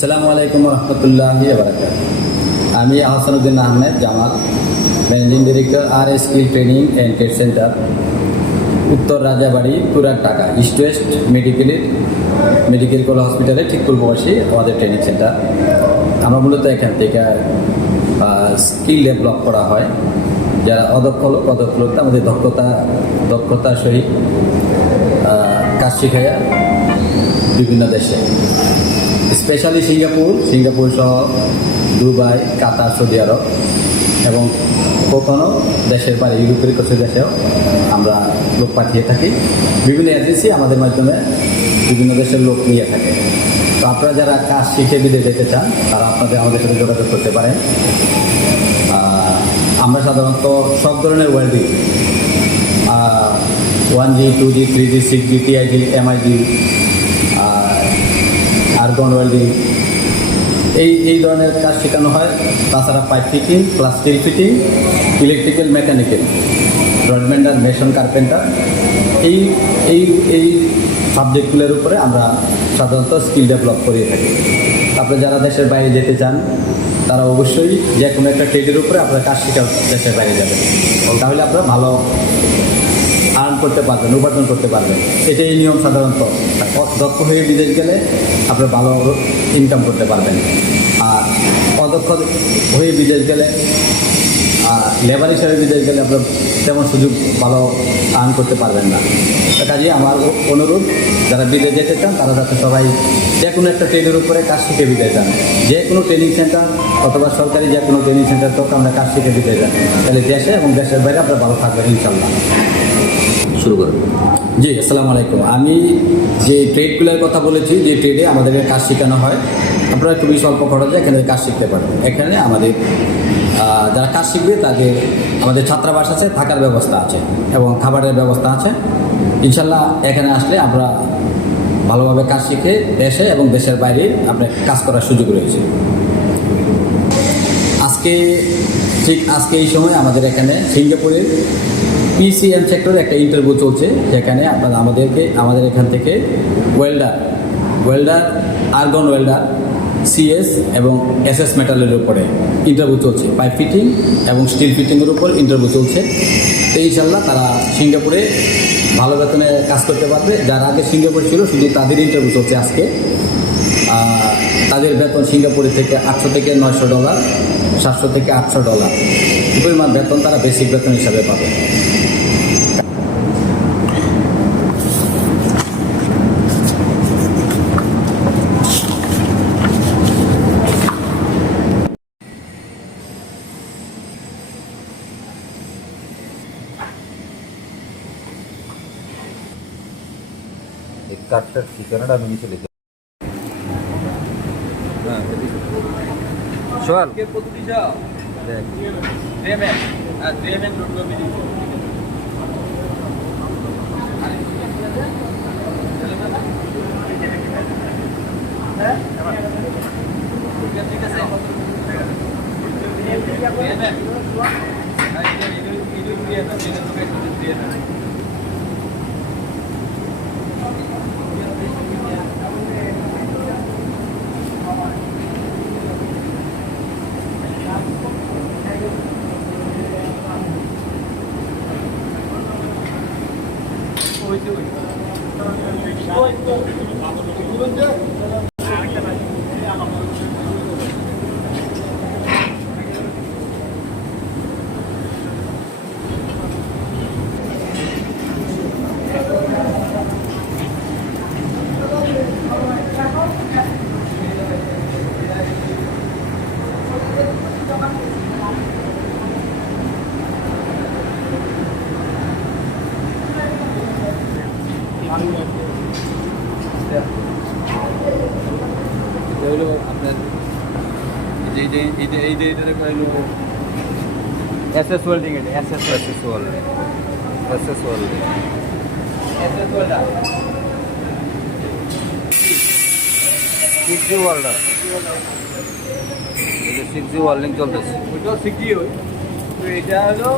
আসসালামু আলাইকুম রহমতুল্লাহি ওয়া বারাকাতুহু। আমি Ahsanuddin Ahmed Jamal, managing director R skill training and trade centre, উত্তর Rajabari, Puran Dhaka, east west medical college হসপিটালে ঠিক পূর্বপাশে আমাদের ট্রেনিং সেন্টার। আমরা মূলত এখান থেকে স্কিল ডেভেলপ করা হয়। যারা অদক্ষ লোক আমাদের দক্ষতার সহিত কাজ শেখায় বিভিন্ন দেশে, স্পেশালি সিঙ্গাপুর সহ দুবাই, কাতার, সৌদি আরব এবং কখনো দেশের বাইরে ইউরোপের কিছু দেশেও আমরা লোক পাঠিয়ে থাকি। বিভিন্ন এজেন্সি আমাদের মাধ্যমে বিভিন্ন দেশের লোক নিয়ে থাকে। তো আপনারা যারা কাজ শিখে বিদেশে যেতে চান তারা আমাদের সাথে যোগাযোগ করতে পারেন। আমরা সাধারণত সব ধরনের welding 1G, 2G, 3G, 6G, TIG, MIG, argon welding এই ধরনের কাজ শেখানো হয়। তাছাড়া pipe fitting, plus steel fitting, electrical, mechanical, রডমেন্ডার, মেশন, কার্পেন্টার, এই সাবজেক্টগুলোর উপরে আমরা সাধারণত স্কিল ডেভেলপ করিয়ে থাকি। আপনি যারা দেশের বাইরে যেতে চান তারা অবশ্যই যে কোনো একটা ট্রেডের উপরে আপনারা কাজ শেখা দেশের বাইরে যাবেন, তাহলে আপনারা ভালো আর্ন করতে পারবেন, উপার্জন করতে পারবেন। এটাই নিয়ম সাধারণত। দক্ষ হয়ে বিদেশ গেলে আপনি ভালো ইনকাম করতে পারবেন, আর অদক্ষ হয়ে বিদেশ গেলে লেবার হিসাবে বিদেশ গেলে আপনার তেমন সুযোগ ভালো আর্ন করতে পারবেন না। কাজেই আমার অনুরোধ, যারা বিদেশ যেতে চান তারা যাতে সবাই যে কোনো একটা ট্রেডের উপরে কাজ শিখে বিদেশ যান। যে কোনো ট্রেনিং সেন্টার অথবা সরকারি যে কোনো ট্রেনিং সেন্টার থেকে আমরা কাজ শিখে বিদেশ যান, তাহলে দেশে এবং দেশের বাইরে আপনারা ভালো থাকবেন ইনশাল্লাহ। শুরু করেন। জি, আসসালামু আলাইকুম। আমি যে ট্রেডগুলোর কথা বলেছি, যে ট্রেডে আমাদেরকে কাজ শেখানো হয়, আপনারা খুবই স্বল্প খরচে এখানে কাজ শিখতে পারেন। এখানে আমাদের যারা কাজ শিখবে তাদের আমাদের ছাত্রাবাস আছে, থাকার ব্যবস্থা আছে এবং খাবারের ব্যবস্থা আছে। ইনশাল্লাহ এখানে আসলে আমরা ভালোভাবে কাজ শিখে দেশে এবং দেশের বাইরে আপনার কাজ করার সুযোগ রয়েছে। আজকে এই সময় আমাদের এখানে সিঙ্গাপুরের PCM সেক্টরে একটা ইন্টারভিউ চলছে, যেখানে আপনারা আমাদের এখান থেকে ওয়েল্ডার, আর্গন ওয়েল্ডার, CS এবং SS মেটালের উপরে ইন্টারভিউ চলছে। পাইপ ফিটিং এবং স্টিল ফিটিংয়ের উপর ইন্টারভিউ চলছে। তো ইনশাল্লাহ তারা সিঙ্গাপুরে ভালো বেতনে কাজ করতে পারবে। যারা আগে সিঙ্গাপুর ছিল শুধু তাদের ইন্টারভিউ চলছে আজকে। তাদের বেতন সিঙ্গাপুরের থেকে $800 থেকে $900, $700 থেকে $800 পরিমাণ বেতন তারা বেসিক বেতন হিসাবে পাবে। एक काटकर ঠিকানাটা আমি নিচে লিখে হ্যাঁ সোয়াল কে কতটি যা দেখ ড্রেমেন রোড কবি হ্যাঁ ঠিক আছে ড্রেমেন এই ক্লিয়ার না যেটা তোকে ক্লিয়ার না হলো আপনার এইটা হলো SS ওয়েল্ডিং, এটা SS ওয়েল্ডিং 6G ওয়েল্ডার, এটা 6G ওয়েল্ডিং চলতেছে। ওইটাও 6G, এটা হলো